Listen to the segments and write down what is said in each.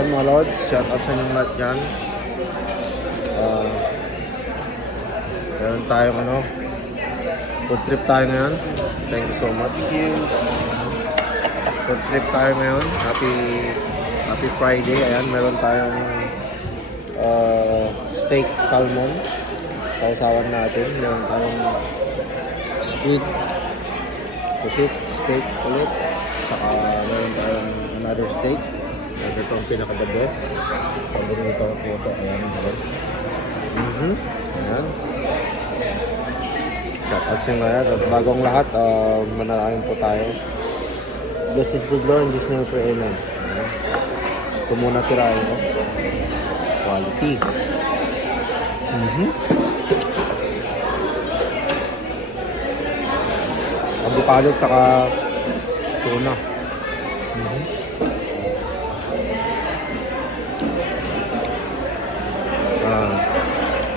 Ayan mga lords, shout out sa inyong lahat dyan. Meron tayong food trip tayo ngayon. Thank you so much. Food trip tayo ngayon. Happy Friday. Ayan, meron tayong steak salmon. Sausawan natin. Meron tayong squid, pusit, steak ulit. Saka meron tayong another steak. Ito ang pinaka-the best. Sabi nito ako ito. Ayan, guys. Ayan. Shout out sa inyo ngayon. At bagong lahat, manalangin po tayo. Bless is good Lord in this name for amen. Ayan. Ito muna tirahin ko. Quality. Avocado at saka tuna.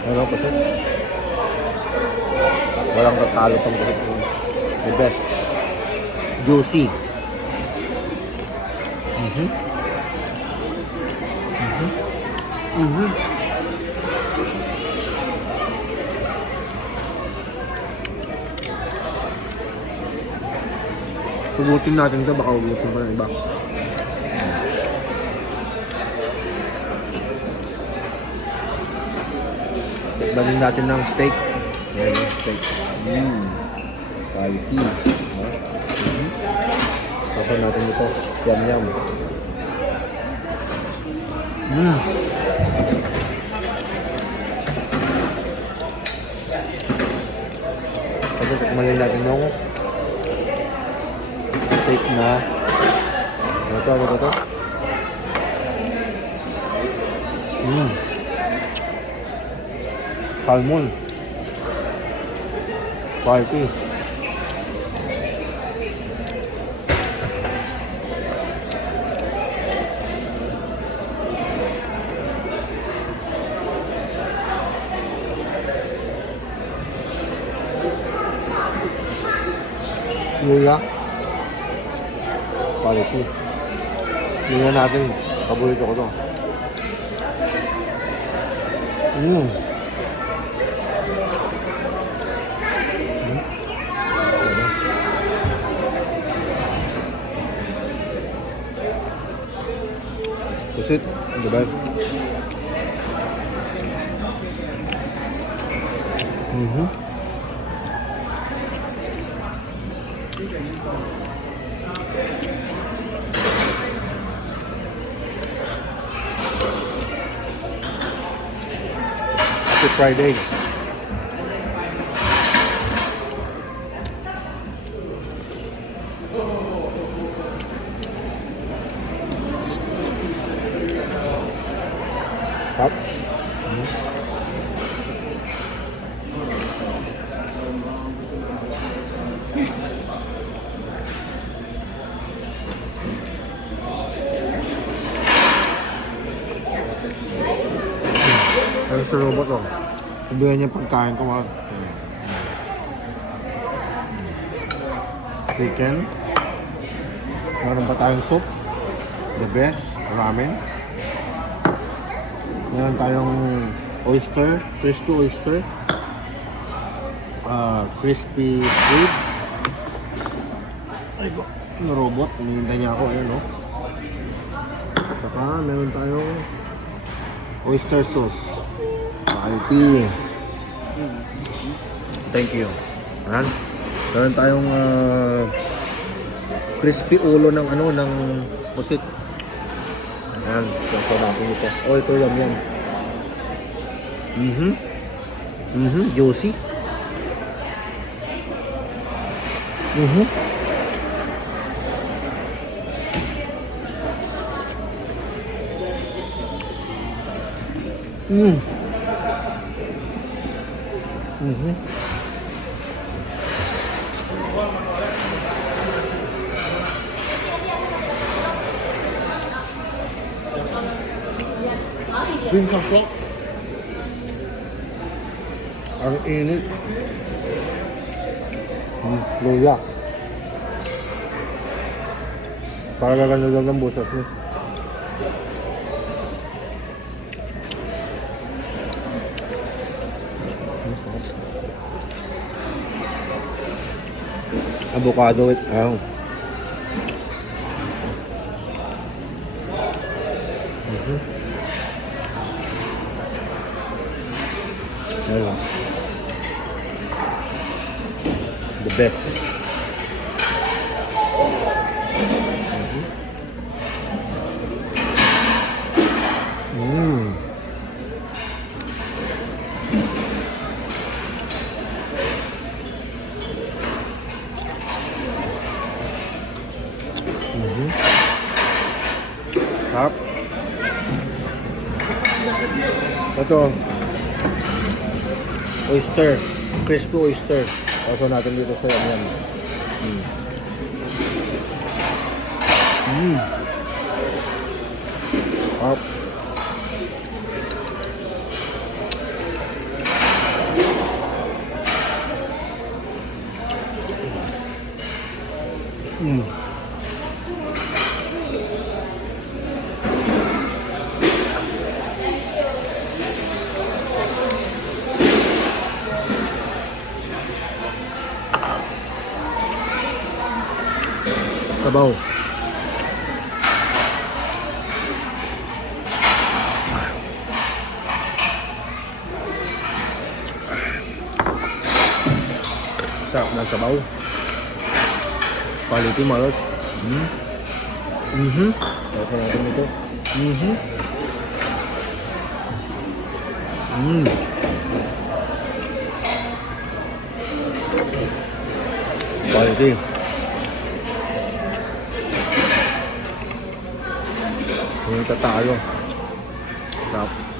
Ano kasi? Walang tatalo pang kasi. The best. Juicy. Hugutin natin ito, baka hugutin pa ng iba. Tikbanin natin ng steak. Ayan yung steak. Quality. Pasan natin ito. Yum. Kasi tikmanin natin yung steak na ano to? Salmon. Quality. Luya. Quality. Luya natin. Paborito ko to. Pusit, diba? Happy Friday. Hop. Ano sa robot ko? Sabihan niya pagkain ko mga chicken. Meron pa tayong soup. The best. Ramen. Meron tayong oyster, crispy oyster, crispy squid. Ay ba, yung robot, hinihintay niya ako, ayun o. Saka meron tayong oyster sauce. Quality. Thank you. Ayan. Meron tayong crispy ulo ng ng pusit. Ayan, so natin ito. Oh, ito yum. Juicy. Bring some frog. Ang init. Luya. Para gaganda daw ng busas niya. Avocado with, ayun. The best. Sarap. Ito. Oyster. Crispy oyster. Paso natin dito sa yan. Sarap. Sabaw. Sarap ng sabaw. Quality malos. Tapos natin ito. Quality. Punta tayo. Sarap.